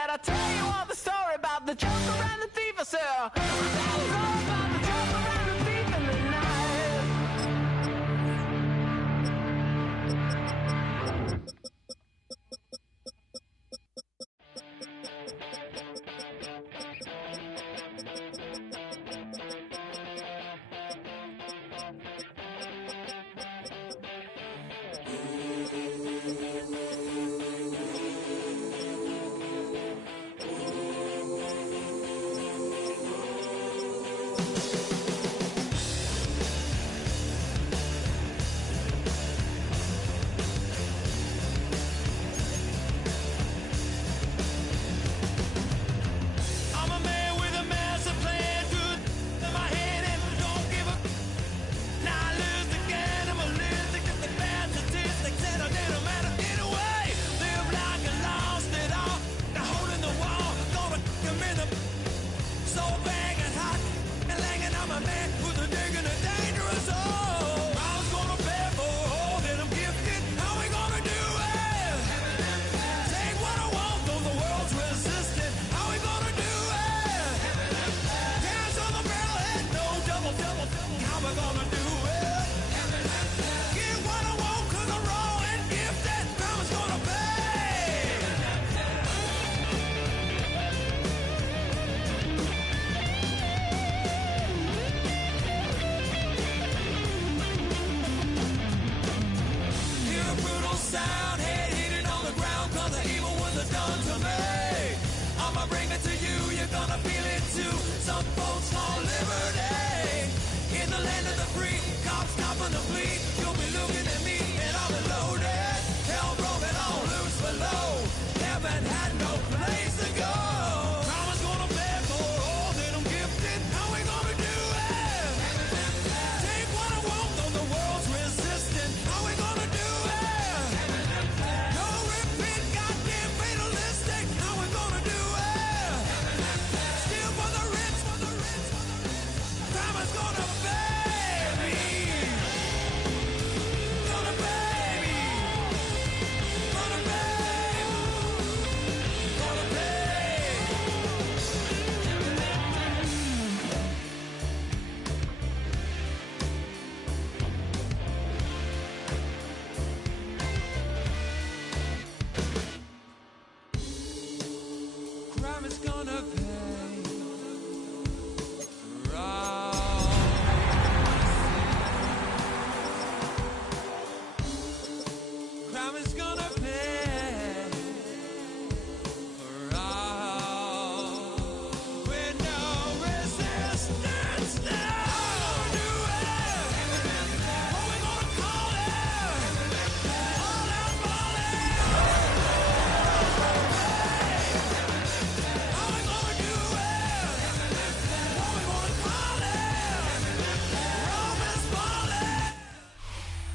said, I'll tell you all the story about the joker and the thief. I said, I'll tell you all about the joker and the thief in the night.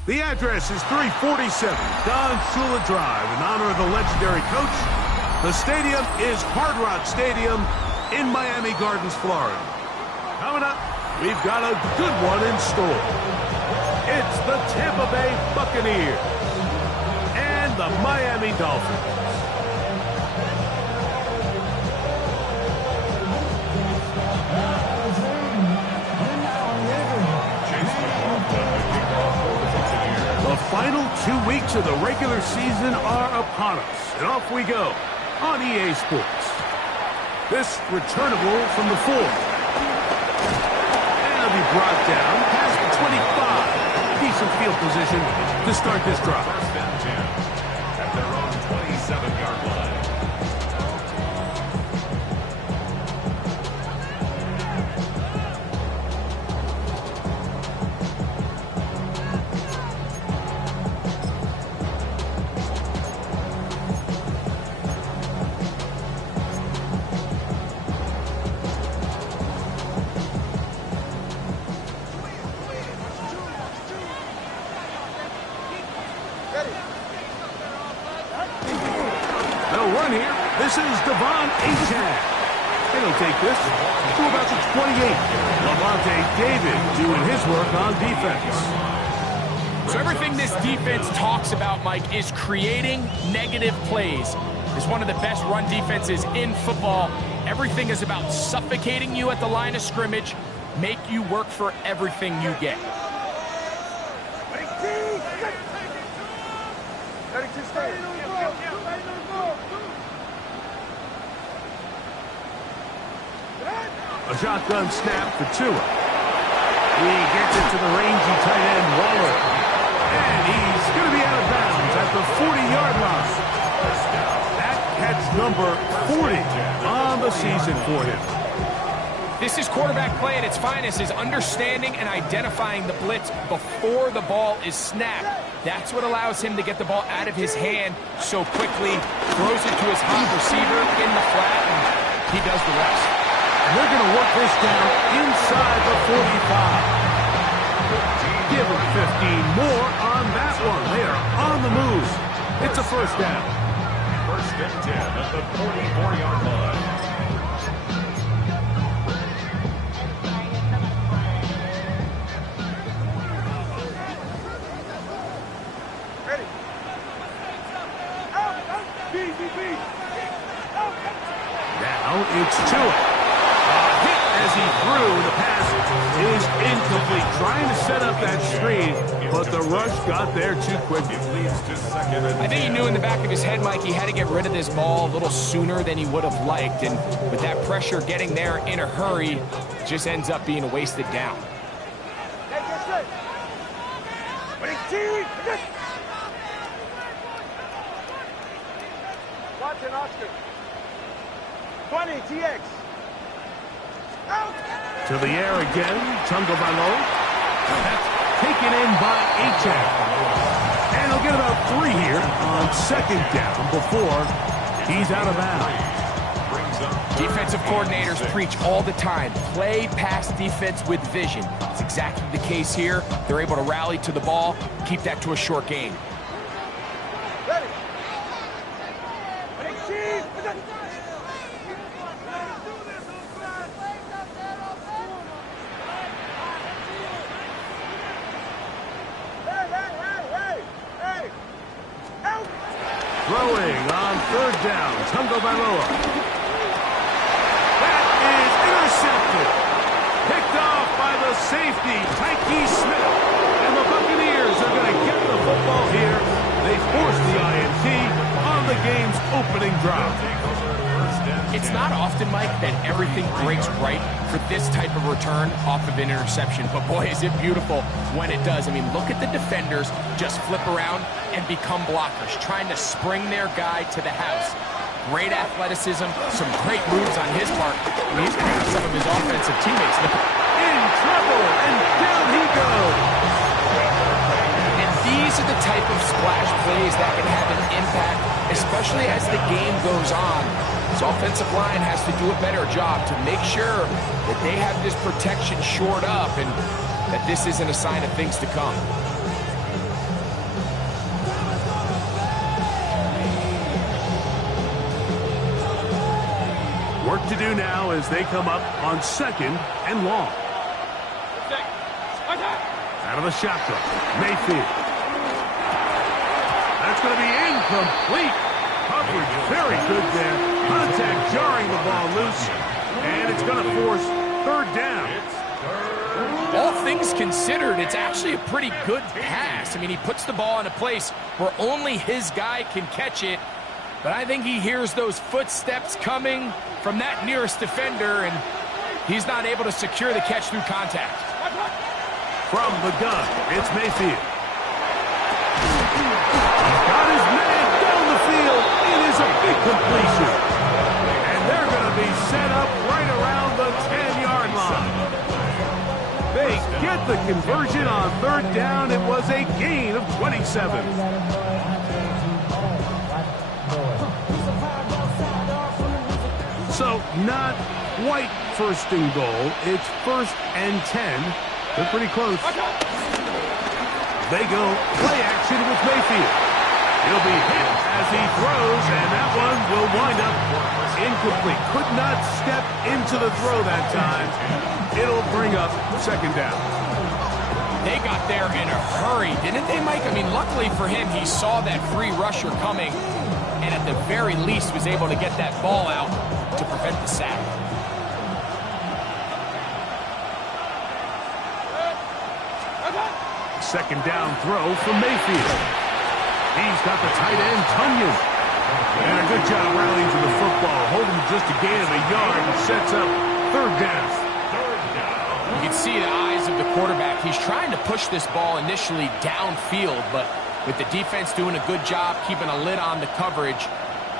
The address is 347 Don Shula Drive in honor of the legendary coach. The stadium is Hard Rock Stadium in Miami Gardens, Florida. Coming up, we've got a good one in store. It's the Tampa Bay Buccaneers and the Miami Dolphins. The final 2 weeks of the regular season are upon us, and off we go on EA Sports. This returnable from the 4. And it'll be brought down past the 25. Decent field position to start this drive. First and 10 at their own 27-yard line. This is Devon Achane. And he'll take this to about the 28. Lavonte David doing his work on defense. So everything this defense talks about, Mike, is creating negative plays. is one of the best run defenses in football. Everything is about suffocating you at the line of scrimmage, make you work for everything you get. A shotgun snap for Tua. He gets it to the rangy tight end Waller. And he's going to be out of bounds at the 40-yard line. That catch number 40 on the season for him. This is quarterback play at its finest, is understanding and identifying the blitz before the ball is snapped. That's what allows him to get the ball out of his hand so quickly, throws it to his hot receiver in the flat, and he does the rest. And they're going to work this down inside the 45. Give him 15 more on that one. They are on the move. It's a first down. First and 10 at the 44-yard line. Now it's Tua. Hit as he threw. The pass is incomplete. Trying to set up that screen, but the rush got there too quickly. I think he knew in the back of his head, Mike, he had to get rid of this ball a little sooner than he would have liked. And with that pressure getting there in a hurry, just ends up being a wasted down. Watch it, Oscar. 20, TX. To the air again, Tagovailoa. That's taken in by Achane. And he'll get about 3 here on second down before he's out of bounds. Defensive coordinators preach all the time, play pass defense with vision. It's exactly the case here. They're able to rally to the ball, keep that to a short game. Ready. Throwing on third down, Tagovailoa. That is intercepted. Picked off by the safety, Tyke Smith. And the Buccaneers are going to get the football here. They force the INT on the game's opening drive. It's not often, Mike, that everything breaks right for this type of return off of an interception. But boy, is it beautiful when it does. I mean, look at the defenders just flip around and become blockers, trying to spring their guy to the house. Great athleticism, some great moves on his part. I mean, he's going to have some of his offensive teammates in trouble, and down he goes. And these are the type of splash plays that can have an impact, especially as the game goes on. His offensive line has to do a better job to make sure that they have this protection shored up and that this isn't a sign of things to come. Work to do now as they come up on second and long. Out of the shotgun, Mayfield. That's going to be incomplete. Coverage very good there. Contact jarring the ball loose. And it's going to force third down. All things considered, it's actually a pretty good pass. I mean, he puts the ball in a place where only his guy can catch it. But I think he hears those footsteps coming from that nearest defender, and he's not able to secure the catch through contact. From the gun, it's Mayfield. He's got his man down the field. It is a big completion. And they're going to be set up right around the 10-yard line. They get the conversion on third down. It was a gain of 27. So not quite first and goal. It's first and 10. They're pretty close. They go play action with Mayfield. He'll be hit as he throws, and that one will wind up incomplete. Could not step into the throw that time. It'll bring up second down. They got there in a hurry, didn't they, Mike? I mean, luckily for him, he saw that free rusher coming and at the very least was able to get that ball out to prevent the sack. Second down throw from Mayfield. He's got the tight end, Tunyon. And a good job rallying to the football, holding just a gain of a yard and sets up third down. You can see the eyes of the quarterback. He's trying to push this ball initially downfield, but with the defense doing a good job keeping a lid on the coverage,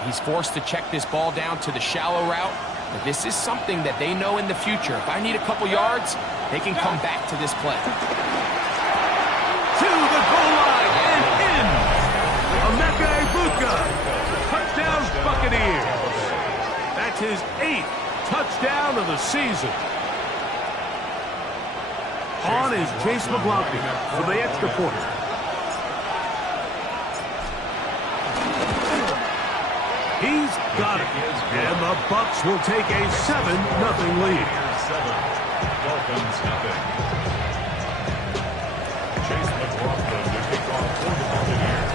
he's forced to check this ball down to the shallow route. But this is something that they know in the future. If I need a couple yards, they can come back to this play. To the goal line and in. Emeka Egbuka. Touchdown Buccaneers. That's his 8th touchdown of the season. On is Chase McLaughlin for the extra point. He's got it. And the Bucs will take a 7-0 lead. Dolphins nothing. Chase McLaughlin to kick off for the Buccaneers.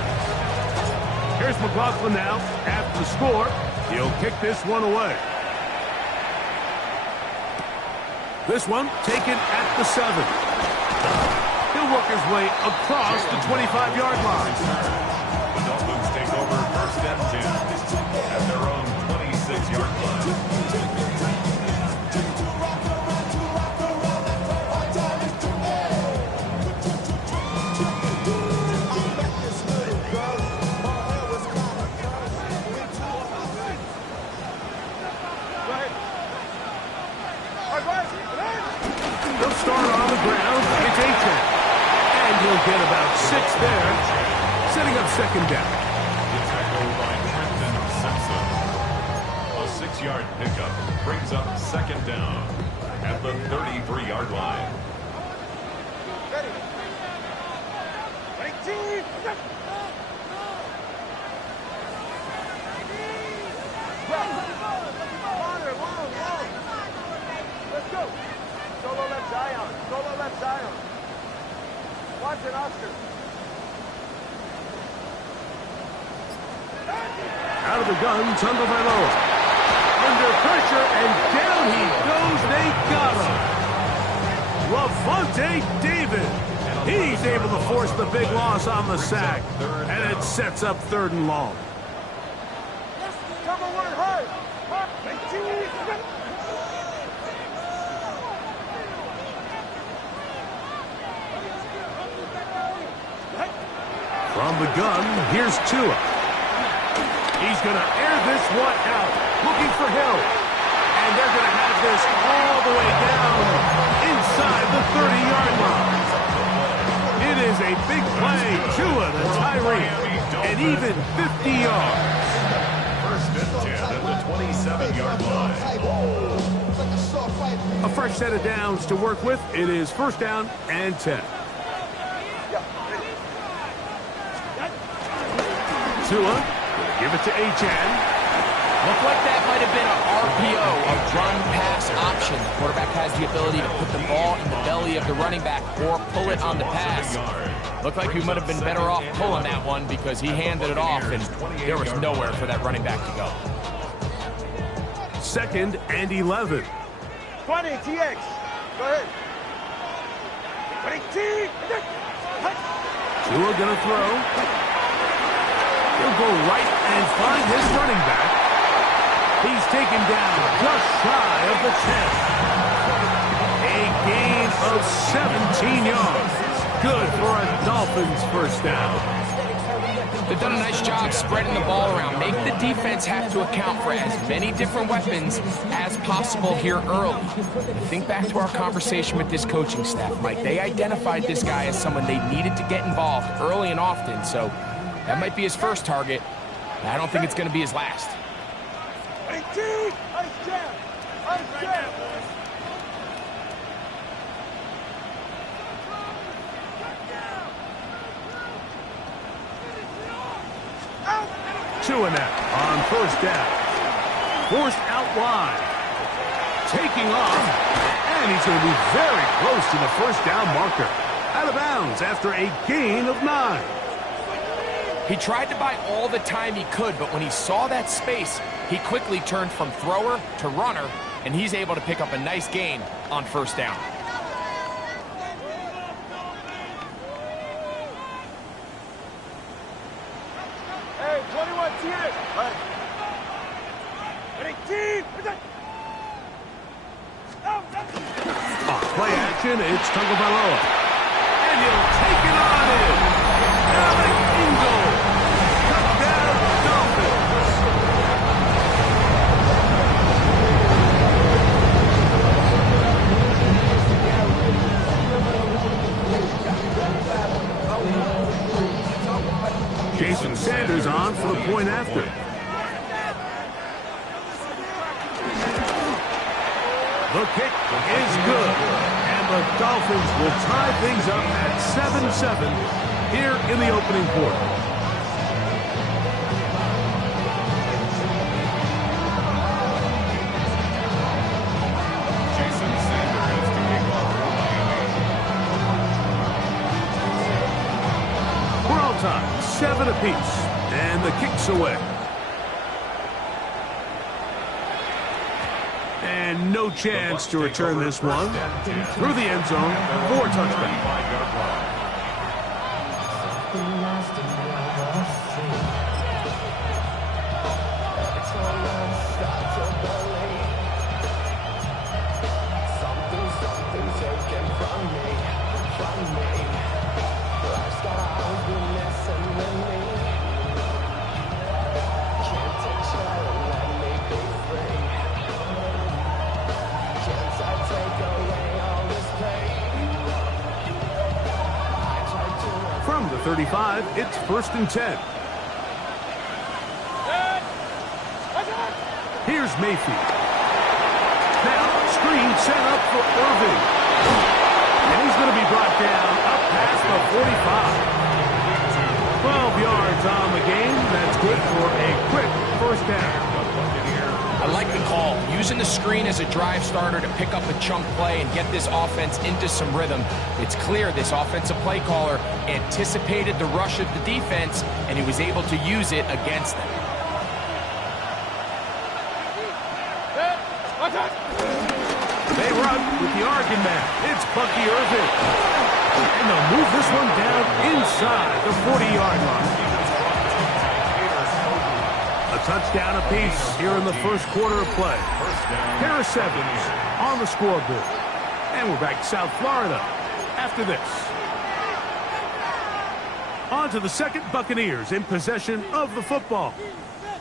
Here's McLaughlin now. After the score, he'll kick this one away. This one taken at the 7. He'll work his way across the 25-yard line. The Dolphins take over 1st and 10 at their own 26-yard line. They'll start on the ground. It's Achane. And he'll get about 6 there, setting up second down. The tackle by Captain Simpson. A 6-yard pickup brings up second down at the 33-yard line. Let's go. Solo left Zion. Solo left Zion. Watch it, Oscar. Out of the gun, Tagovailoa. Under pressure, and down he goes. They got him. Lavonte David. He's able to force the big loss on the sack. And it sets up 3rd and long. Come on, one hard. From the gun, here's Tua. He's going to air this one out, looking for Hill. And they're going to have this all the way down inside the 30-yard line. It is a big play. Tua to Tyree, and even 50 yards. 1st and 10 at the 27-yard line. A fresh set of downs to work with. It is 1st down and 10. Tua, gonna give it to Achane. Looked like that might have been an RPO, a run-pass option. The quarterback has the ability to put the ball in the belly of the running back or pull it on the pass. Looked like we might have been better off pulling that one because he handed it off, and there was nowhere for that running back to go. 2nd and 11. 20, TX. Go ahead. 20, Tua gonna throw. He'll go right and find his running back. He's taken down just shy of the 10. A gain of 17 yards. Good for a Dolphins 1st down. They've done a nice job spreading the ball around. Make the defense have to account for as many different weapons as possible here early. Think back to our conversation with this coaching staff, Mike. They identified this guy as someone they needed to get involved early and often, so that might be his first target. I don't think it's going to be his last. Tua now on 1st down. Forced out wide. Taking off. And he's going to be very close to the 1st down marker. Out of bounds after a gain of 9. He tried to buy all the time he could, but when he saw that space, he quickly turned from thrower to runner, and he's able to pick up a nice gain on first down. Hey, 21, see it. Right. Play action, it's Tagovailoa. And he'll take it on in. Alec Ingold. Touchdown, Dolphins. Jason Sanders on for the point after. The kick is good, and the Dolphins will tie things up at 7-7 here in the opening quarter. Jason Sanders to kick off for Miami. We're all time, 7 apiece, and the kick's away. And no chance to return this one. Through the end zone for a touchdown. From the 35, it's 1st and 10. Here's Mayfield. Now, screen set up for Irving. And he's going to be brought down up past the 45. 12 yards on the game. That's good for a quick first down. I like the call. Using the screen as a drive starter to pick up a chunk play and get this offense into some rhythm. It's clear this offensive play caller anticipated the rush of the defense, and he was able to use it against them. They run with the Oregon man. It's Bucky Irving. And they'll move this one down inside the 40-yard line. A touchdown apiece here in the first quarter of play. Pair of sevens on the scoreboard. And we're back to South Florida after this. On to the second, Buccaneers in possession of the football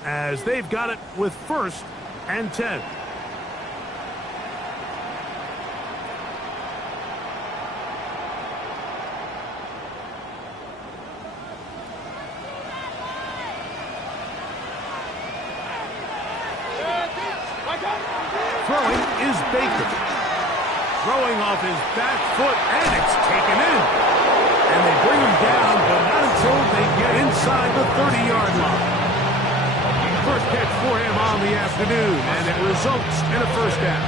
as they've got it with 1st and 10. Throwing is Baker. Throwing off his back foot, and it's taken in. And they bring him down, but not until they get inside the 30-yard line. First catch for him on the afternoon, and it results in a first down.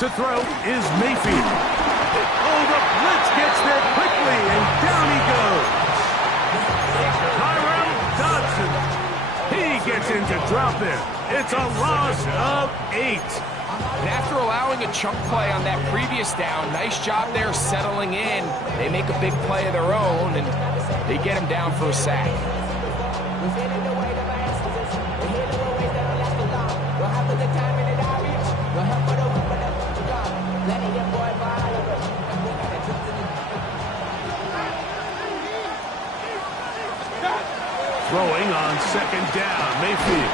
To throw is Mayfield. Oh, the blitz gets there quickly, and down he goes. He gets in to drop it. It's a loss of 8. And after allowing a chunk play on that previous down, nice job there settling in. They make a big play of their own, and they get him down for a sack. Throwing on second down, Mayfield.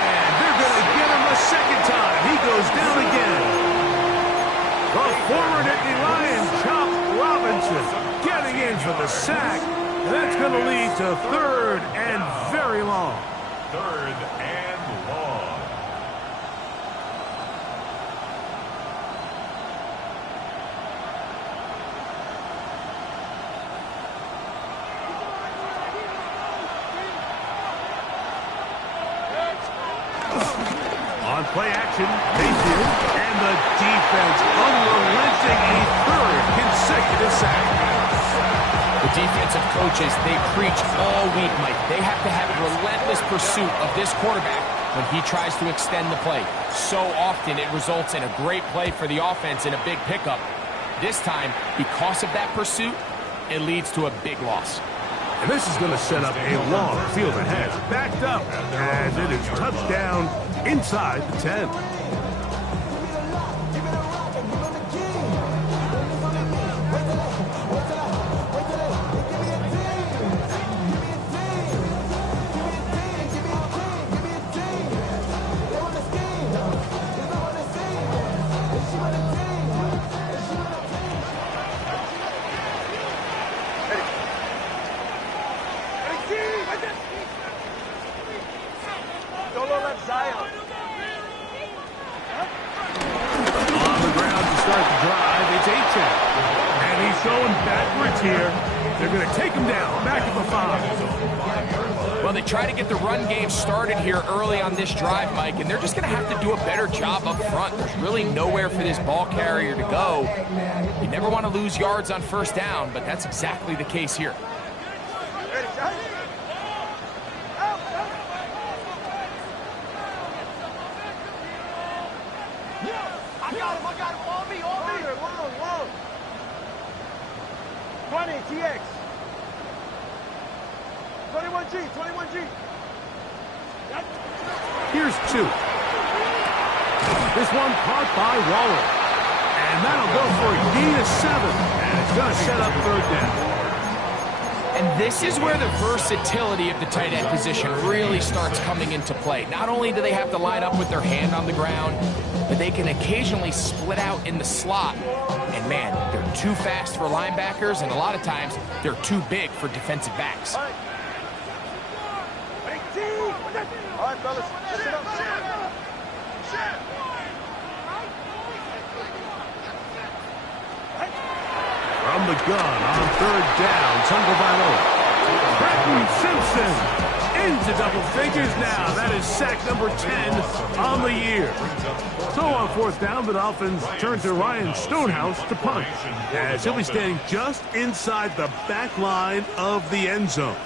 And they're going to get him a second time. He goes down again. The former Nittany Lion, Chop Robinson, getting in for the sack. That's going to lead to 3rd and very long. 3rd and long. On play action, Mayfield, and the defense unrelenting, a third consecutive sack. The defensive coaches, they preach all week, Mike. They have to have relentless pursuit of this quarterback when he tries to extend the play. So often it results in a great play for the offense and a big pickup. This time, because of that pursuit, it leads to a big loss. And this is going to set up a long field ahead. Backed up as it is touchdown inside the 10. Solo left Zion. On the ground to start the drive, it's A-Check. And he's going backwards here. They're going to take him down, back at the 5. Well, they try to get the run game started here early on this drive, Mike, and they're just going to have to do a better job up front. There's really nowhere for this ball carrier to go. You never want to lose yards on first down, but that's exactly the case here. Ready, shot. Out. I got him. On me. Long. 20, TX. 21G. Here's 2. This one caught by Waller. And that'll go for a gain of 7. And it's going to set up third down. And this is where the versatility of the tight end position really starts coming into play. Not only do they have to line up with their hand on the ground, but they can occasionally split out in the slot. And man, they're too fast for linebackers, and a lot of times they're too big for defensive backs. All right, fellas. Listen up. From the gun on third down, Tungovano. Bretton Simpson into double figures now. That is sack number 10 on the year. So on fourth down, the Dolphins turn to Ryan Stonehouse to punt, as he'll be standing just inside the back line of the end zone.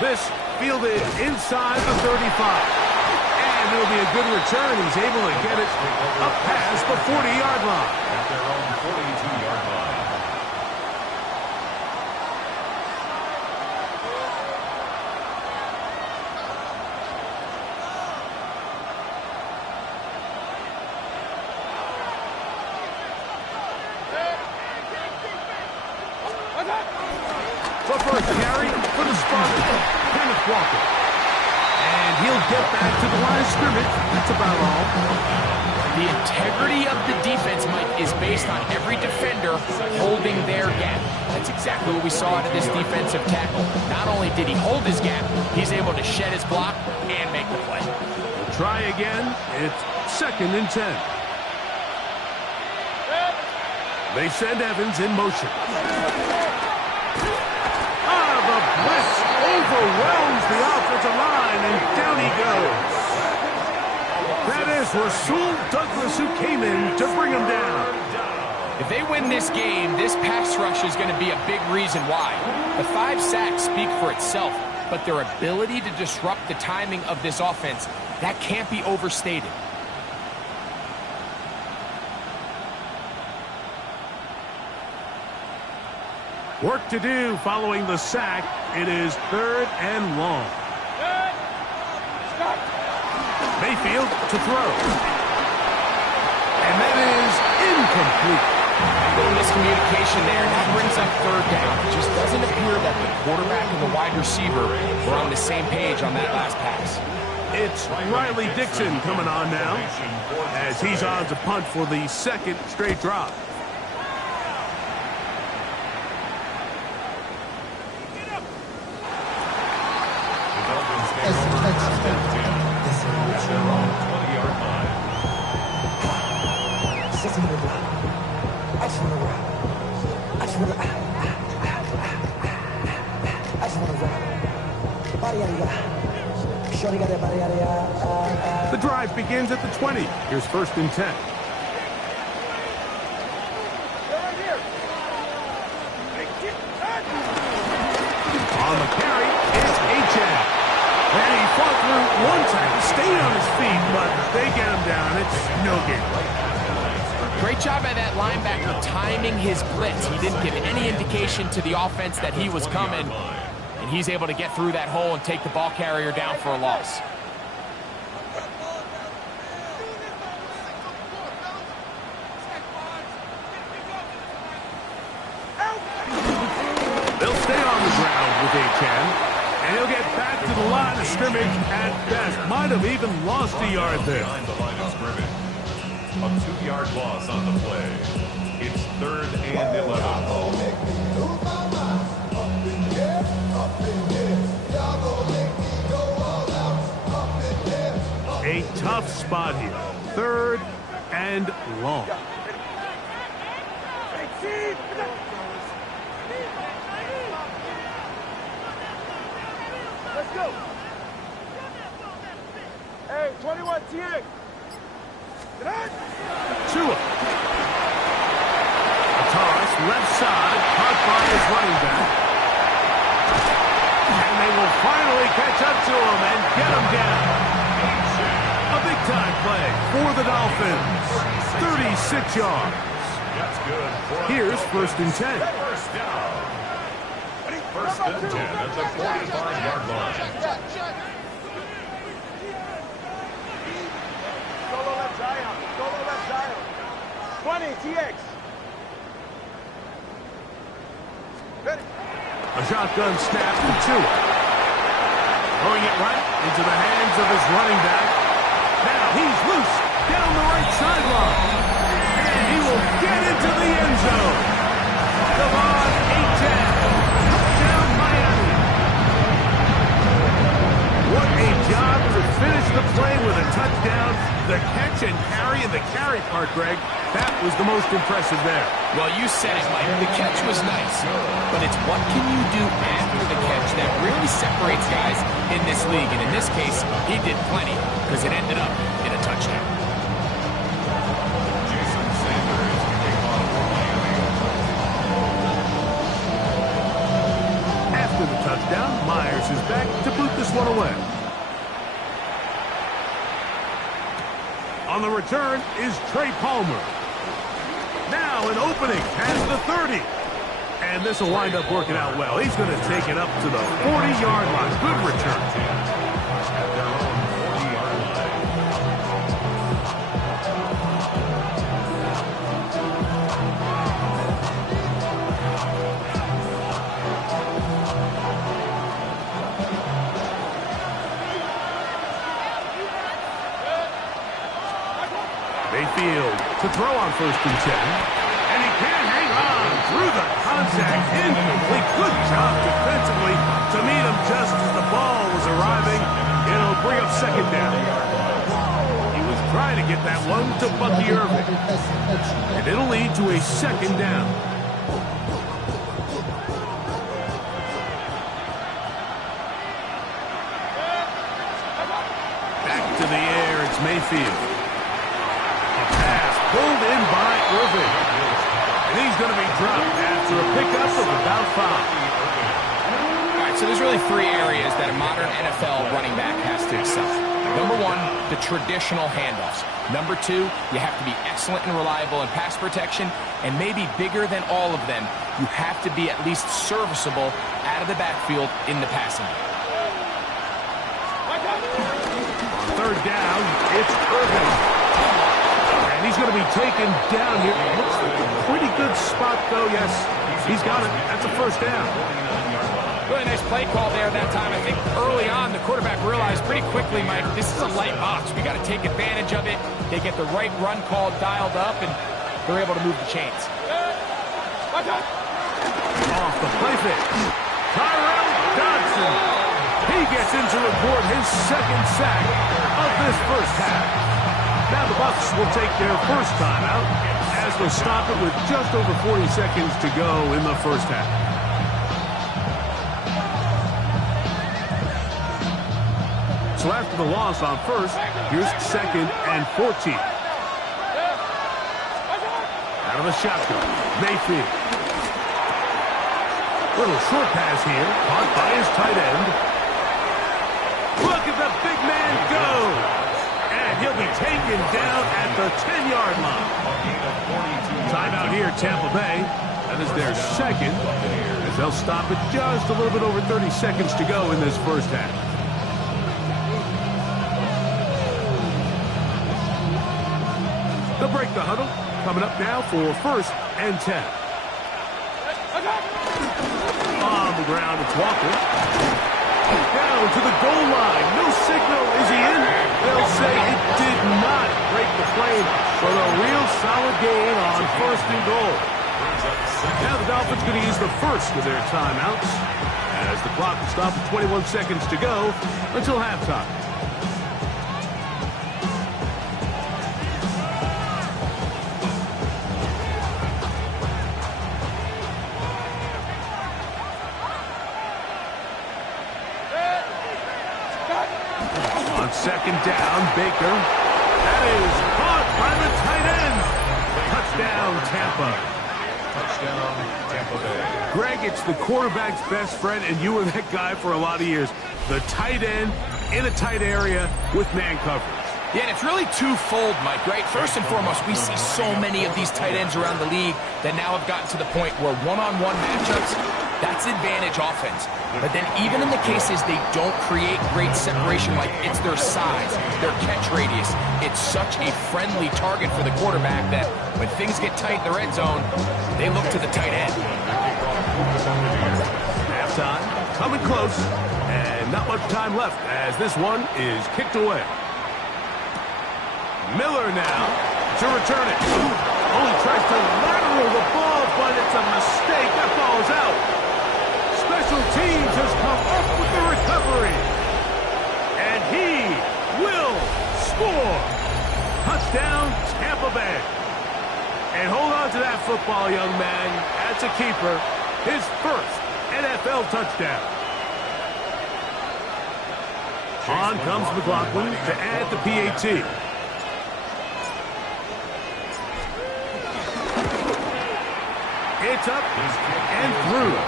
This fielded inside the 35. And it'll be a good return. He's able to get it up past the 40-yard line. At their own 42-yard line. The first carry for the Spartans, Kenneth Walker. And he'll get back to the line of scrimmage. That's about all. The integrity of the defense, Mike, is based on every defender holding their gap. That's exactly what we saw out of this defensive tackle. Not only did he hold his gap, he's able to shed his block and make the play. We'll try again. It's 2nd and 10. They send Evans in motion. The blitz overwhelms the offensive line, and down he goes. That is Rasul Douglas who came in to bring him down. If they win this game, this pass rush is going to be a big reason why. The 5 sacks speak for itself, but their ability to disrupt the timing of this offense, that can't be overstated. Work to do following the sack. It is 3rd and long. Mayfield to throw. And that is incomplete. A little miscommunication there. That brings up 3rd down. It just doesn't appear that the quarterback and the wide receiver were on the same page on that last pass. It's Riley Dixon coming on now, as he's on to punt for the 2nd straight drop. just want to. I just want to run. The drive begins at the 20. Here's 1st and 10. On the carry, it's Achane. And he fought through one tackle, stayed on his feet, but they get him down. It's no gain. Great job by that linebacker timing his blitz. He didn't give any indication to the offense that he was coming. And he's able to get through that hole and take the ball carrier down for a loss. They'll stay on the ground with Achane. And he'll get back to the line of scrimmage at best. Might have even lost a yard there. Behind the line of scrimmage. A 2-yard loss on the play. It's 3rd and 11. A tough spot here. 3rd and long. Let's go. Hey, 21 TX. Tua. A toss, left side, caught by his running back. And they will finally catch up to him and get him down. A big-time play for the Dolphins. 36 yards. That's good. Here's 1st and 10. First down. 1st and 10 at the 45-yard line. Solo left Zion. Solo left Zion. 20 TX. Ready. A shotgun snap to Tua. Throwing it right into the hands of his running back. Now he's loose down the right sideline. And he will get into the end zone. Devon Achane. Touchdown Miami. What a job to finish the play with a touchdown. The catch and the carry part, Greg, that was the most impressive there. Well, you said it, Mike. The catch was nice, but it's what can you do after the catch that really separates guys in this league. And in this case, he did plenty because it ended up in a touchdown. Jason Sanders kicking off for Miami. After the touchdown, Myers is back to boot this one away. On the return is Trey Palmer. Now an opening has the 30. And this will wind up working out well. He's going to take it up to the 40-yard line. Good return. At their own 40-yard line. Mayfield to throw on 1st and 10. And he can't hang on through the contact. Incomplete. Good job defensively to meet him just as the ball was arriving. It'll bring up 2nd down. He was trying to get that one to Bucky Irving. And it'll lead to a 2nd down. Back to the air. It's Mayfield. Pulled in by Irving. And he's going to be dropped after a pickup of about 5. All right, so there's really 3 areas that a modern NFL running back has to excel. Number 1, the traditional handoffs. Number 2, you have to be excellent and reliable in pass protection. And maybe bigger than all of them, you have to be at least serviceable out of the backfield in the passing game. On 3rd down, it's Irving. And he's going to be taken down here. Looks like a pretty good spot, though. Yes, he's got it. That's a 1st down. Really nice play call there that time. I think early on, the quarterback realized pretty quickly, Mike, this is a light box. We got to take advantage of it. They get the right run call dialed up, and they're able to move the chains. Off the play fake. Tyrell Dodson. He gets in to report his 2nd sack of this 1st half. Now the Bucs will take their first timeout as they'll stop it with just over 40 seconds to go in the first half. So after the loss on first, here's 2nd and 14. Out of the shotgun, Mayfield. Little short pass here, caught by his tight end. Look at the big man go! And he'll be taken down at the 10-yard line. Timeout here, Tampa Bay. That is their second, as they'll stop it just a little bit over 30 seconds to go in this first half. They'll break the huddle. Coming up now for 1st and 10. On the ground, it's Walker. Down to the goal line. No signal. Is he in? They'll say it did not break the plane, but a real solid gain on 1st and goal. Now the Dolphins going to use the first of their timeouts as the clock will stop at 21 seconds to go until halftime. Second down, Baker. That is caught by the tight end. Touchdown, Tampa. Touchdown, Tampa Bay. Greg, it's the quarterback's best friend, and you were that guy for a lot of years. The tight end in a tight area with man coverage. Yeah, and it's really twofold, Mike, right? First and foremost, we see so many of these tight ends around the league that now have gotten to the point where one-on-one matchups, that's advantage offense. But then even in the cases they don't create great separation, like it's their size, their catch radius, it's such a friendly target for the quarterback that when things get tight in the red zone, they look to the tight end. Halftime, coming close, and not much time left as this one is kicked away. Miller now to return it. Only tries to lateral the ball, but it's a mistake. That ball is out. Special teams has come up with the recovery. And he will score. Touchdown, Tampa Bay. And hold on to that football, young man. That's a keeper. His first NFL touchdown. On comes McLaughlin to add the PAT. It's up and through.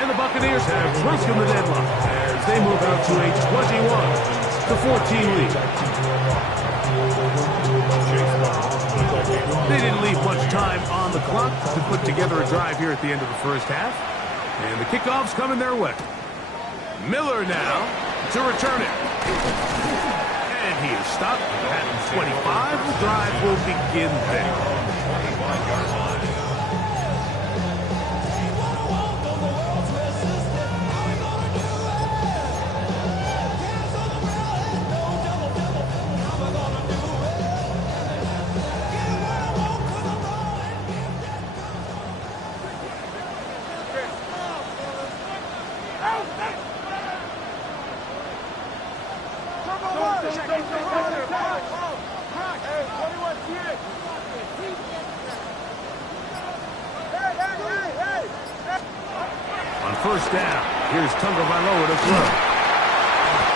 And the Buccaneers have broken the deadlock as they move out to a 21-14 lead. They didn't leave much time on the clock to put together a drive here at the end of the first half. And the kickoff's coming their way. Miller now to return it. And he is stopped at 25. The drive will begin there. On first down, here's Tagovailoa to throw.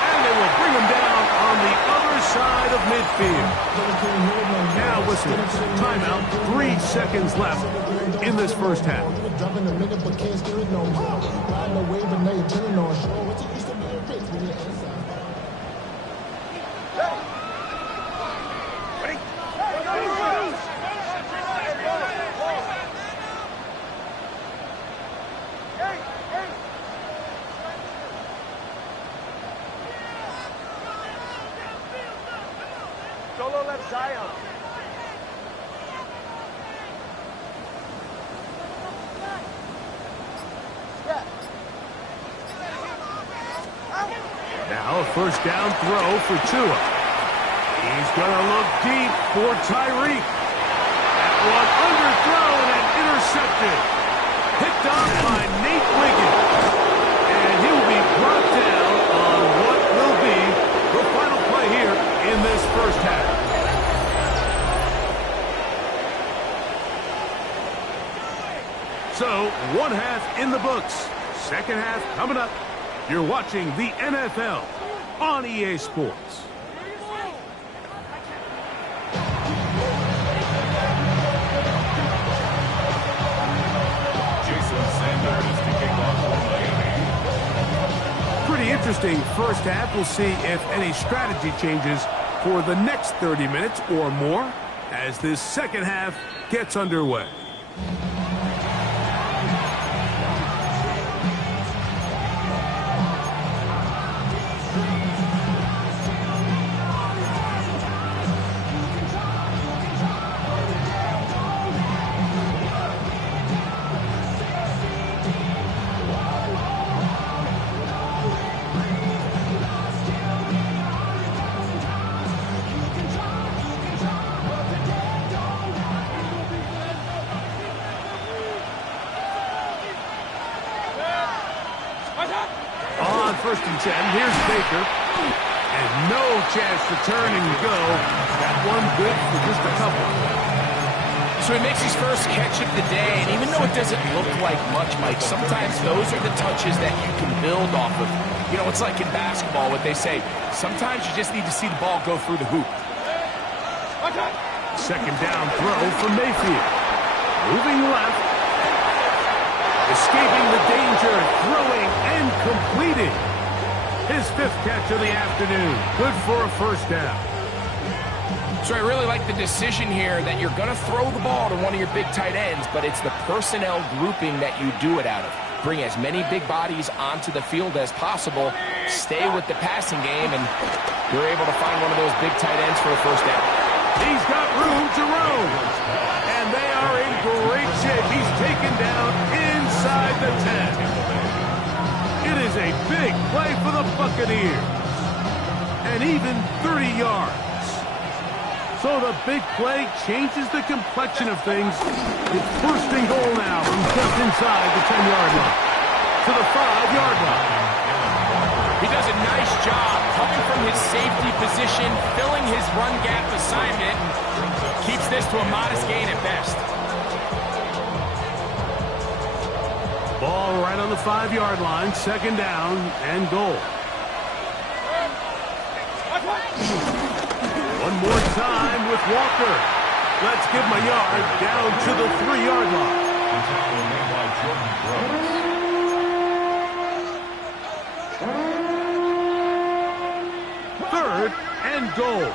And they will bring him down on the other side of midfield. Now whistles. Timeout. 3 seconds left in this first half. Solo left Zion. Now a first down throw for Tua. He's going to look deep for Tyreek. That one underthrown and intercepted. Picked off by Nate Wiggins. And he will be brought down on what will be the final play here in this first half. One half in the books. Second half coming up. You're watching the NFL on EA Sports. Pretty interesting first half. We'll see if any strategy changes for the next 30 minutes or more as this second half gets underway. First and 10. Here's Baker. And no chance to turn and go. That one good for just a couple. So he makes his first catch of the day, and even though it doesn't look like much, Mike, sometimes those are the touches that you can build off of. You know, it's like in basketball, what they say, sometimes you just need to see the ball go through the hoop. Second down throw from Mayfield. Moving left. Escaping the danger, throwing and completing. His fifth catch of the afternoon. Good for a first down. So I really like the decision here that you're going to throw the ball to one of your big tight ends, but it's the personnel grouping that you do it out of. Bring as many big bodies onto the field as possible. Stay with the passing game, and you're able to find one of those big tight ends for a first down. He's got room to roam. And they are in great shape. He's taken down inside the 10. It is a big play for the Buccaneers. And even 30 yards. So the big play changes the complexion of things. It's first and goal now from just inside the 10-yard line. To the 5-yard line. He does a nice job coming from his safety position, filling his run gap assignment, and keeps this to a modest gain at best. Ball right on the 5-yard line, second down and goal. One more time with Walker. Let's give him a yard down to the 3-yard line. Third and goal.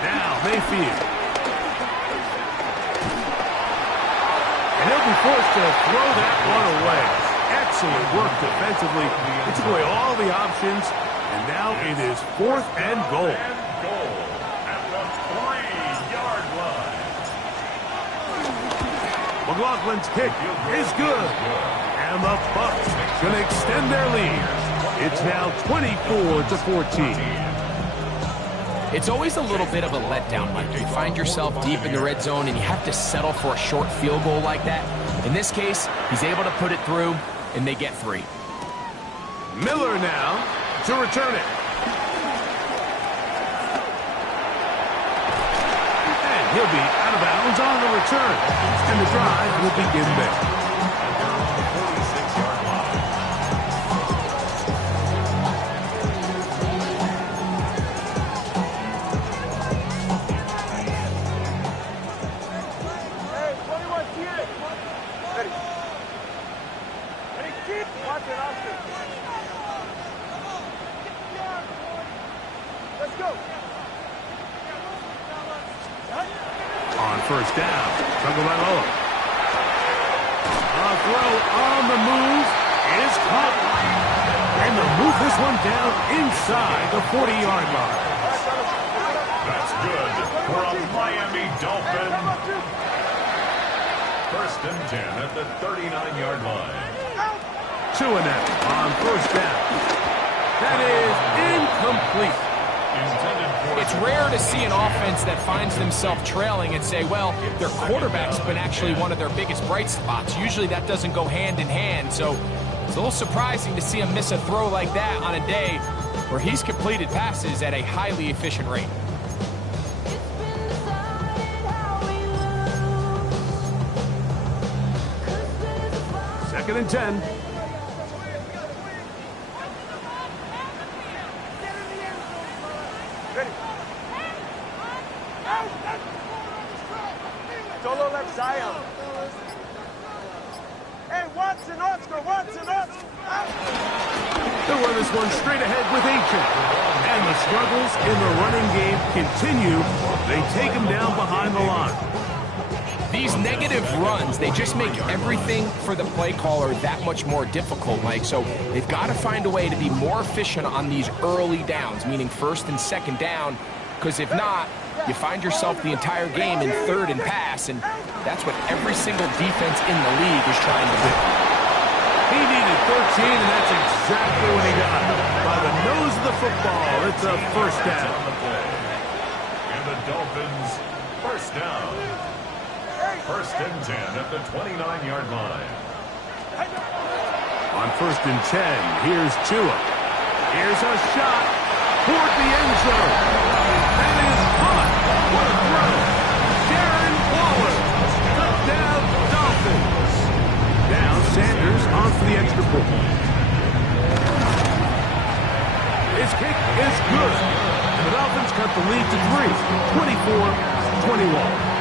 Now Mayfield. And he'll be forced to throw that one away. Excellent work defensively. He took away all the options, and now it is fourth and goal. At the 3-yard line. McLaughlin's kick is good. And the Bucs going to extend their lead. It's now 24-14. It's always a little bit of a letdown, Mike. You find yourself deep in the red zone and you have to settle for a short field goal like that. In this case, he's able to put it through, and they get 3. Miller now to return it. And he'll be out of bounds on the return. And the drive will begin there. On first down, Tagovailoa. A throw on the move is caught. And they'll move this one down inside the 40-yard line. That's good for a Miami Dolphin. First and 10 at the 39-yard line. 2 and out on first down. That is incomplete. It's rare to see an offense that finds themselves trailing and say, well, their quarterback's been actually one of their biggest bright spots. Usually that doesn't go hand in hand, so it's a little surprising to see him miss a throw like that on a day where he's completed passes at a highly efficient rate. 2nd and 10. Solo left Zion. Hey, Watson, Oscar, Watson, Oscar. They'll run this one straight ahead with H.A. And the struggles in the running game continue. They take him down behind the line. These negative runs, they just make everything for the play caller that much more difficult, Mike. So they've got to find a way to be more efficient on these early downs, meaning 1st and 2nd down, because if not, you find yourself the entire game in 3rd and pass, and that's what every single defense in the league is trying to do. He needed 13, and that's exactly what he got. By the nose of the football, it's a 1st down. And the Dolphins, 1st down. 1st and 10 at the 29-yard line. On 1st and 10, here's Tua. Here's a shot toward the end zone. That is hot. What a throw. Darren Waller. Touchdown, Dolphins. Now Sanders on for the extra point. His kick is good. And the Dolphins cut the lead to 3, 24-21.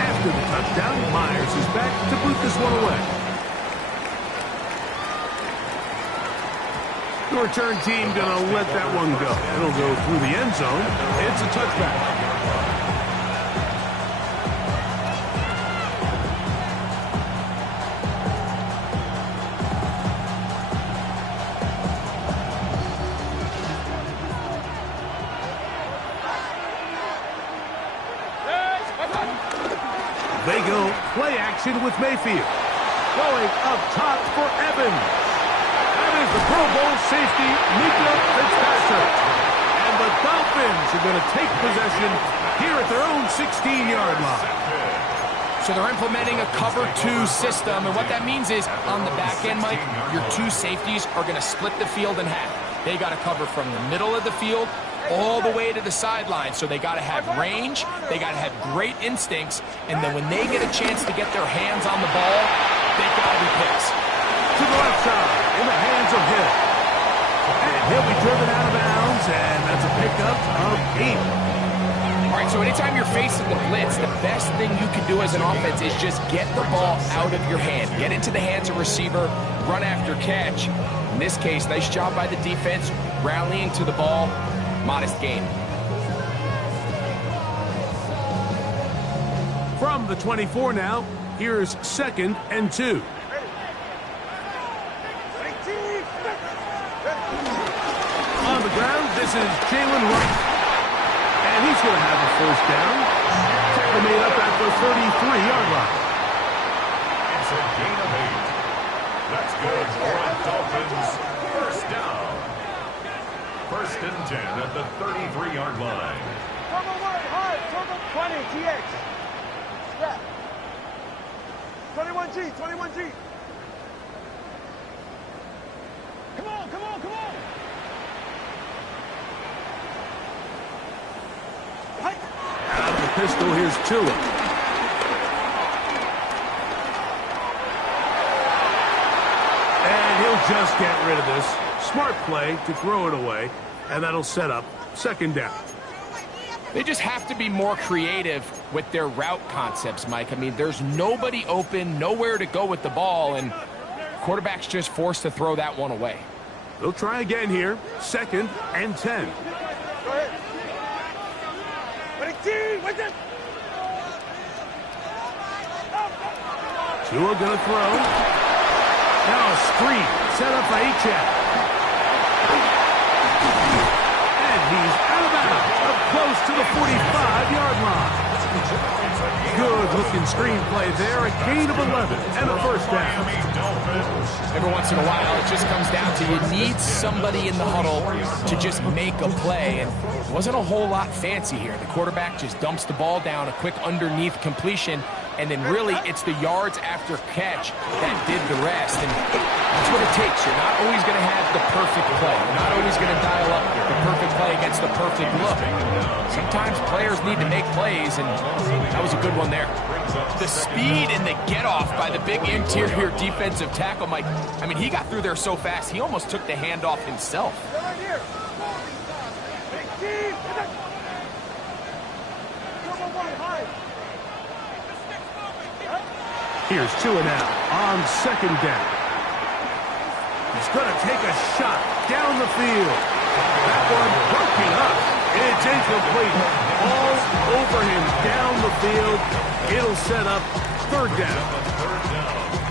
After the touchdown, Myers is back to boot this one away. The return team gonna let that one go. It'll go through the end zone. It's a touchback. They go play action with Mayfield. Going up top for Evans. That is the Pro Bowl safety, Mika Fitzpatrick. And the Dolphins are going to take possession here at their own 16-yard line. So they're implementing a cover 2 system, and what that means is on the back end, Mike, your 2 safeties are going to split the field in half. They got to cover from the middle of the field all the way to the sideline. So they got to have range, they got to have great instincts, and then when they get a chance to get their hands on the ball, they've got to be picks. To the left side, in the hands of Hill. And he'll be driven out of bounds, and that's a pickup of 8. All right, so anytime you're facing the blitz, the best thing you can do as an offense is just get the ball out of your hand. Get into the hands of receiver, run after catch. In this case, nice job by the defense, rallying to the ball. Modest gain. From the 24 now, here's 2nd and 2. On the ground, this is Jalen Wright. And he's going to have a 1st down. Tackle made up at the 33-yard line. It's a gain of 8. That's good for a Dolphins 1st down. 1st and 10 at the 33-yard line. Turbo 1, hard, turbo 20, TX. Strap. 21G, 21G. Come on, come on, come on. Out of the pistol, here's Tua. And he'll just get rid of this. Smart play to throw it away, and that'll set up 2nd down. They just have to be more creative with their route concepts, Mike. I mean, there's nobody open, nowhere to go with the ball, and quarterback's just forced to throw that one away. They'll try again here. 2nd and 10. Go ahead. Tua gonna throw. Now a screen set up by H.A. And he's out of bounds, up close to the 45-yard line. Good-looking screenplay there, a gain of 11 and a 1st down. Every once in a while, it just comes down to you need somebody in the huddle to just make a play, and it wasn't a whole lot fancy here. The quarterback just dumps the ball down, a quick underneath completion, and then really it's the yards after catch that did the rest. And that's what it takes. You're not always going to have the perfect play. You're not always going to dial up the perfect play against the perfect look. Sometimes players need to make plays, and that was a good one there. The speed and the get-off by the big interior defensive tackle, Mike. I mean, he got through there so fast, he almost took the handoff himself. Right here. Big team. Number 1 high. Here's Tua now on second down. He's going to take a shot down the field. That one broken up. It's incomplete. All over him down the field. It'll set up third down.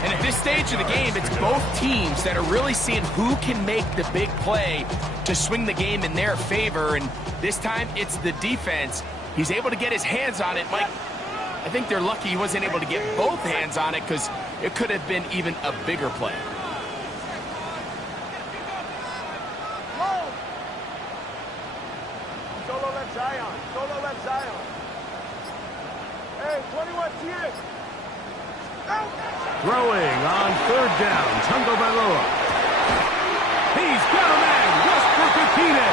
And at this stage of the game, it's both teams that are really seeing who can make the big play to swing the game in their favor. And this time, it's the defense. He's able to get his hands on it, Mike. I think they're lucky he wasn't able to get both hands on it because it could have been even a bigger play. Solo left Zion. Solo left Zion. Hey, 21 TX. Throwing on third down, Tungo Bailoa. He's got a man, Westbrook Akine.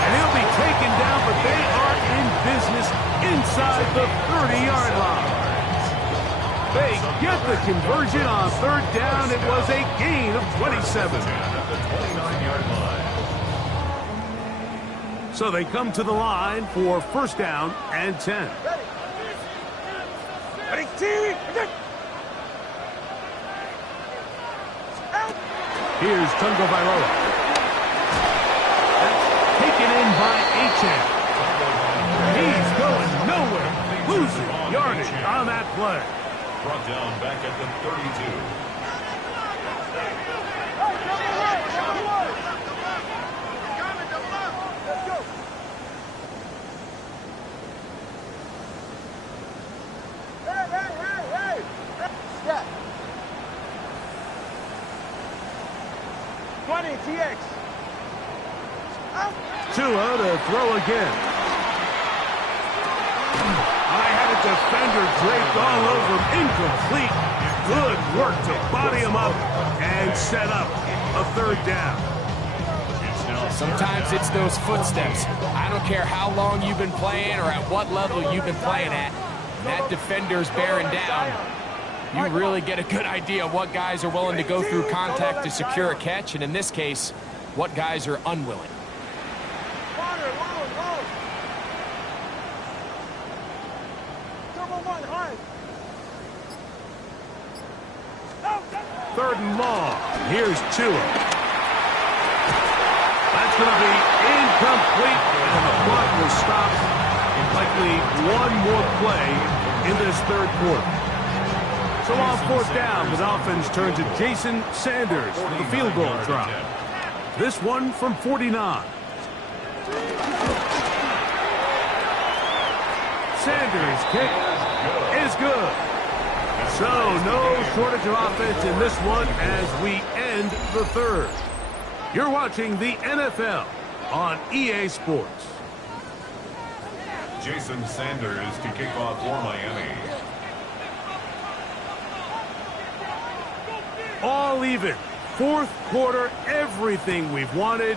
And he'll be taken down, but they are in business inside the 30-yard line. They get the conversion on third down. It was a gain of 27. So they come to the line for first down and 10. Ready, team. Here's Tungo Bailoa. That's taken in by Achane. He's going nowhere. Losing yardage on that play. Brought down back at the 32. Let's go. Hey. Step. 20 TX. Tua to throw again. I had a defender draped all over him. Incomplete. Good work to body him up and set up a third down. Sometimes it's those footsteps. I don't care how long you've been playing or at what level you've been playing at. That defender's bearing down. You really get a good idea of what guys are willing to go through contact to secure a catch, and in this case, what guys are unwilling. Third and long. Here's Tua. That's going to be incomplete, and the clock will stop. Likely one more play in this third quarter. So on fourth down, the Dolphins turn to Jason Sanders for the field goal try. This one from 49. Sanders' kick is good. So no shortage of offense in this one as we end the third. You're watching the NFL on EA Sports. Jason Sanders to kick off for Miami. All even. Fourth quarter, everything we've wanted.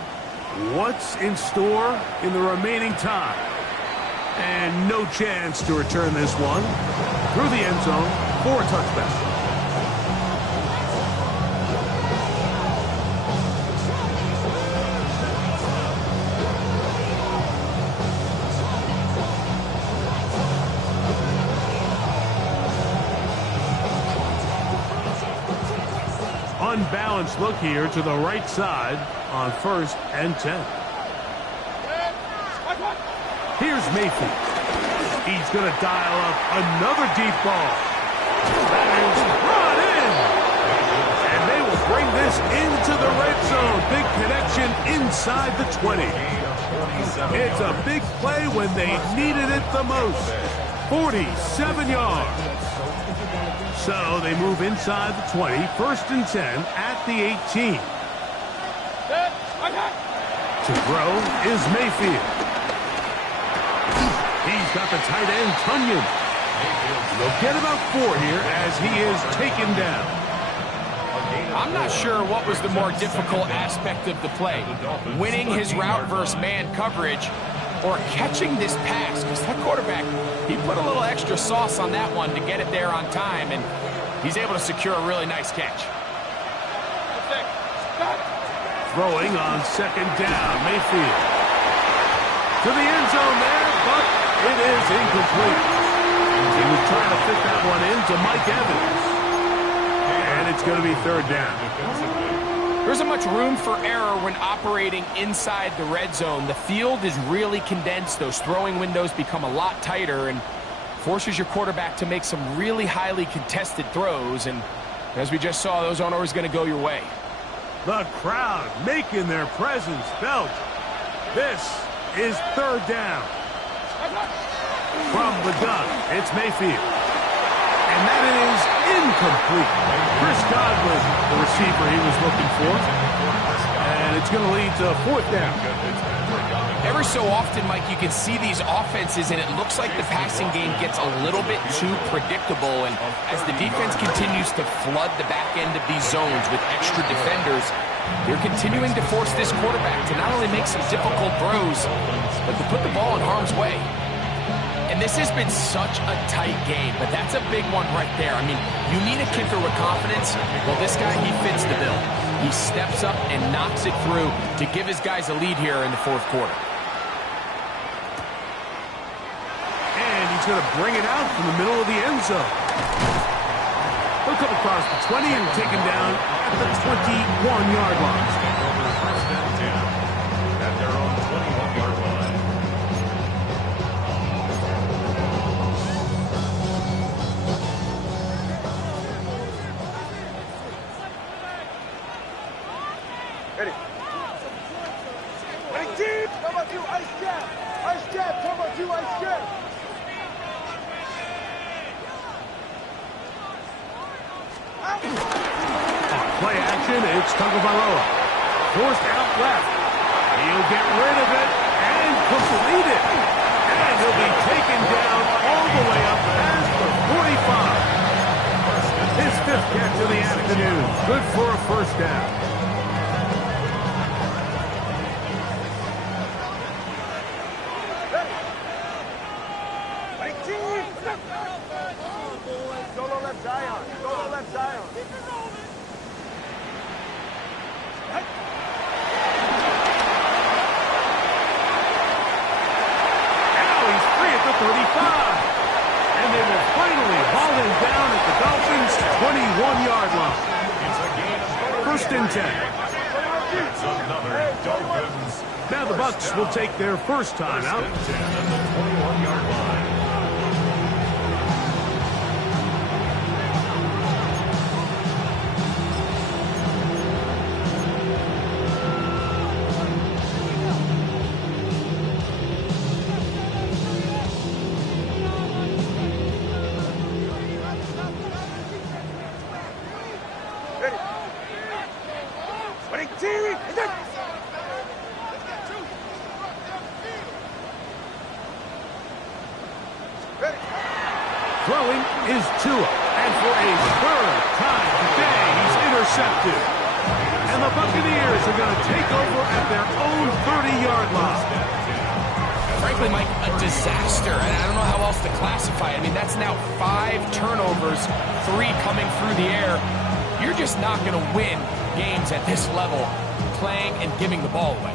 What's in store in the remaining time? And no chance to return this one through the end zone for a touchback. Unbalanced look here to the right side on 1st and 10. Here's Mayfield. He's going to dial up another deep ball. That is brought in. And they will bring this into the red zone. Big connection inside the 20. It's a big play when they needed it the most. 47 yards. So they move inside the 20, 1st and 10 at the 18. To throw is Mayfield. He's got the tight end, Tunyon. They'll get about 4 here as he is taken down. I'm not sure what was the more difficult aspect of the play, winning his route versus man coverage or catching this pass, because that quarterback, he put a little extra sauce on that one to get it there on time, and he's able to secure a really nice catch. Throwing on 2nd down, Mayfield. To the end zone there, but it is incomplete. He was trying to fit that one into Mike Evans. And it's going to be 3rd down. There isn't much room for error when operating inside the red zone. The field is really condensed. Those throwing windows become a lot tighter and forces your quarterback to make some really highly contested throws. And as we just saw, those aren't always going to go your way. The crowd making their presence felt. This is 3rd down. From the gun, it's Mayfield. And that is incomplete. Chris Godwin, the receiver he was looking for. And it's going to lead to 4th down. Every so often, Mike, you can see these offenses, and it looks like the passing game gets a little bit too predictable. And as the defense continues to flood the back end of these zones with extra defenders, they're continuing to force this quarterback to not only make some difficult throws, but to put the ball in harm's way. And this has been such a tight game, but that's a big one right there. I mean, you need a kicker with confidence. Well, this guy, he fits the bill. He steps up and knocks it through to give his guys a lead here in the 4th quarter. And he's going to bring it out from the middle of the end zone. He'll come across the 20 and taken down at the 21-yard line. First and 10 at their own 21-yard line. Ready. Ready, team! Come on, you ice jab! Ice jab! Come on, you ice jab! Play action, it's Tagovailoa. Forced out left. He'll get rid of it and complete it. And he'll be taken down all the way up past the 45. His 5th catch of the afternoon. Good for a 1st down. Now the Bucs will take their first time out. At the 21-yard line. Throwing is Tua, and for a 3rd time today, he's intercepted. And the Buccaneers are going to take over at their own 30-yard line. Frankly, Mike, a disaster, and I don't know how else to classify it. I mean, that's now 5 turnovers, 3 coming through the air. You're just not going to win games at this level, playing and giving the ball away.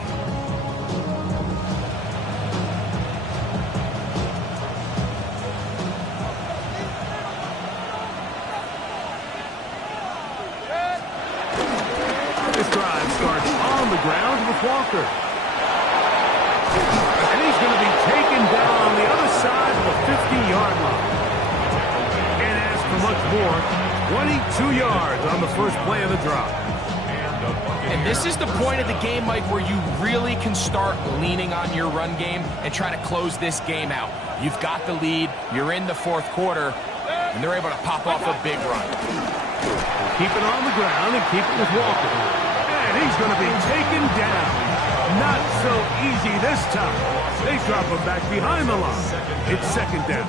This drive starts on the ground with Walker. And he's going to be taken down on the other side of the 50-yard line. And as for much more, 22 yards on the first play of the drive. And this is the point of the game, Mike, where you really can start leaning on your run game and try to close this game out. You've got the lead, you're in the 4th quarter, and they're able to pop off a big run. Keep it on the ground and keep it with Walker. And he's going to be taken down. not so easy this time. They drop him back behind the line. It's second down.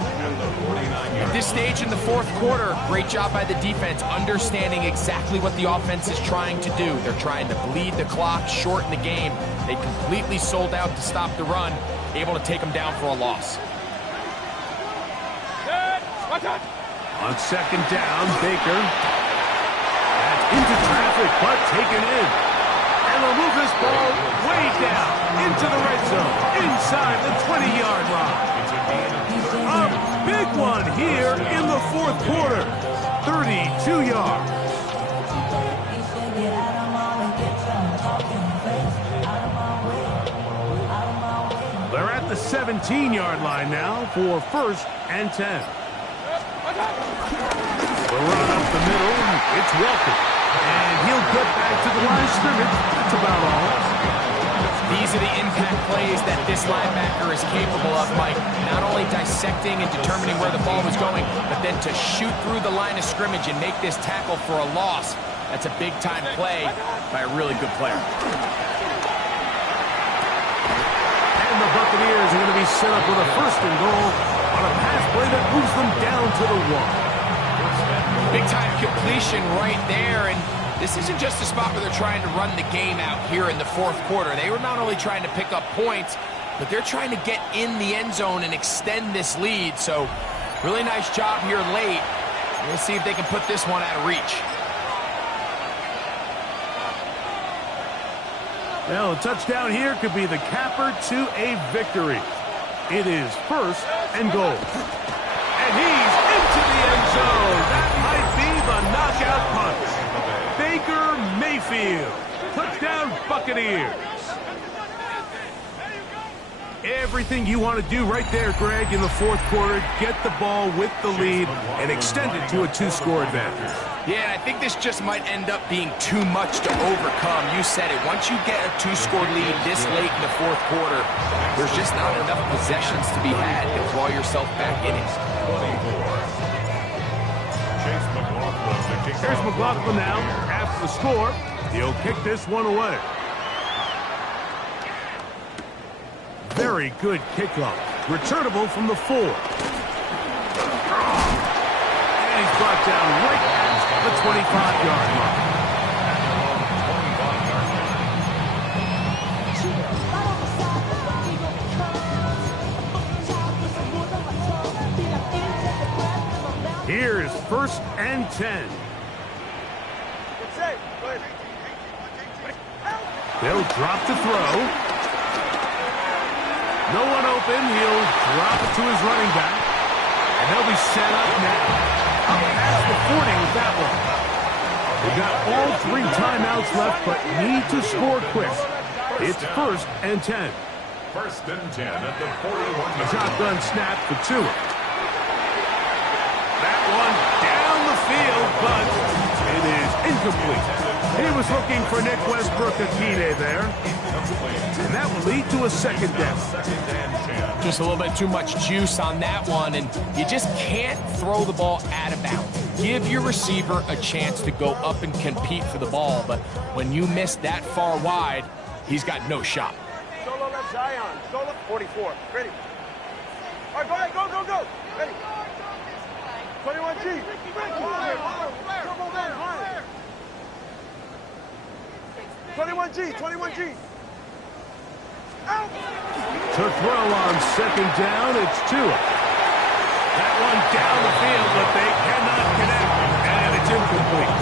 At this stage in the fourth quarter, great job by the defense, understanding exactly what the offense is trying to do. They're trying to bleed the clock, shorten the game. They completely sold out to stop the run, able to take them down for a loss. On second down, Baker. That's into traffic, but taken in. And they'll move this ball way down into the red zone, inside the 20-yard line. A big one here in the fourth quarter. 32 yards. They're at the 17-yard line now for first and 10. The run up the middle, it's Welker. And he'll get back to the line of scrimmage. That's about all. These are the impact plays that this linebacker is capable of, Mike. Not only dissecting and determining where the ball was going, but then to shoot through the line of scrimmage and make this tackle for a loss. That's a big-time play by a really good player. And the Buccaneers are going to be set up with a first and goal on a pass play that moves them down to the 1. Big-time completion right there, and this isn't just a spot where they're trying to run the game out here in the fourth quarter. They were not only trying to pick up points, but they're trying to get in the end zone and extend this lead. So, really nice job here late. We'll see if they can put this one out of reach. Well, a touchdown here could be the capper to a victory. It is first and goal. And he's into the end zone. That might be the knockout punch. Baker Mayfield. Touchdown Buccaneers. Everything you want to do right there, Greg, in the fourth quarter. Get the ball with the lead and extend it to a 2-score advantage. Yeah, and I think this just might end up being too much to overcome. You said it. Once you get a 2-score lead this late in the fourth quarter, there's just not enough possessions to be had to claw yourself back in it. Here's McLaughlin now. After the score, he'll kick this one away. Very good kickoff. Returnable from the 4. And he's brought down right at the 25-yard line. Here's first and 10. They'll drop the throw. No one open. He'll drop it to his running back. And they'll be set up now. Up past the 40 with that one. They've got all 3 timeouts left, but need to score quick. It's first and 10. First and 10 at the 41. Shotgun snap for Tua. That one down the field, but it is incomplete. He was looking for Nick Westbrook-Akine there. And that will lead to a second down. Just a little bit too much juice on that one, and you just can't throw the ball out of bounds. Give your receiver a chance to go up and compete for the ball, but when you miss that far wide, he's got no shot. Solo left Zion. Solo 44. Ready. All right, go ahead. Go, go, go. Ready. 21G. 21G. 21G. Out. To throw on second down, it's Tua. That one down the field, but they cannot connect, and it's incomplete.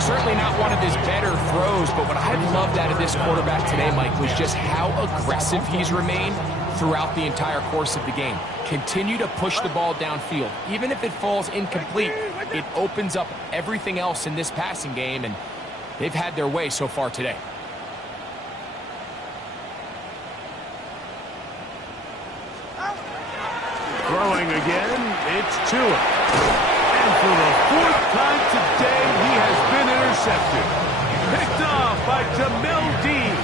Certainly not one of his better throws, but what I've loved out of this quarterback today, Mike, was just how aggressive he's remained throughout the entire course of the game. Continue to push the ball downfield. Even if it falls incomplete, it opens up everything else in this passing game, and they've had their way so far today. Throwing again, it's Tua. And for the 4th time today, he has been intercepted. Picked off by Jamel Dean.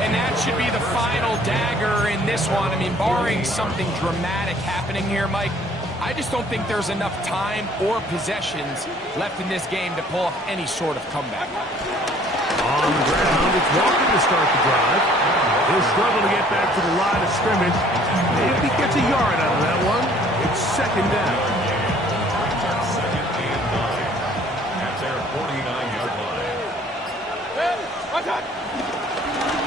And that should be the final dagger in this one. I mean, barring something dramatic happening here, Mike, I just don't think there's enough time or possessions left in this game to pull off any sort of comeback. On the ground, it's Walker to start the drive. He'll struggle to get back to the line of scrimmage. If he gets a yard out of that one, it's second down. Second and 9 at their 49-yard line.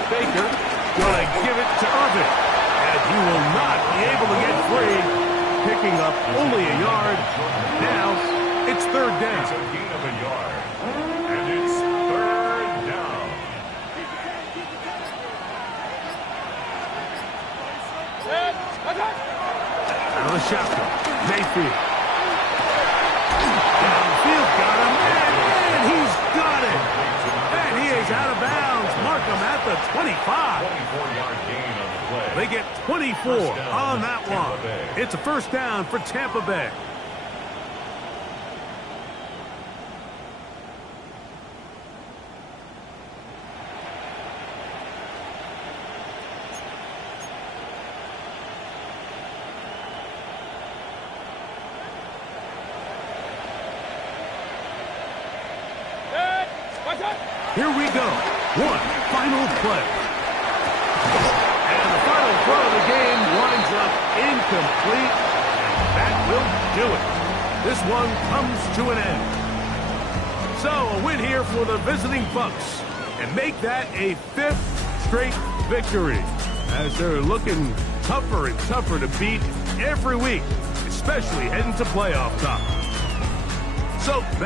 Baker going to give it to Irvin. And he will not be able to get free. Picking up only a yard. Now it's third down. It's a gain of a yard. And it's third down. Out of the shotgun. Mayfield. Downfield got him. And he's got it. And he is out of bounds. Mark him at the 25. 24-yard gain on the play. They get 24 on that one. It's a first down for Tampa Bay. Here we go. One final play. And the final throw of the game winds up incomplete. And that will do it. This one comes to an end. So a win here for the visiting Bucs. And make that a 5th straight victory. As they're looking tougher and tougher to beat every week. Especially heading to playoff time. So that'll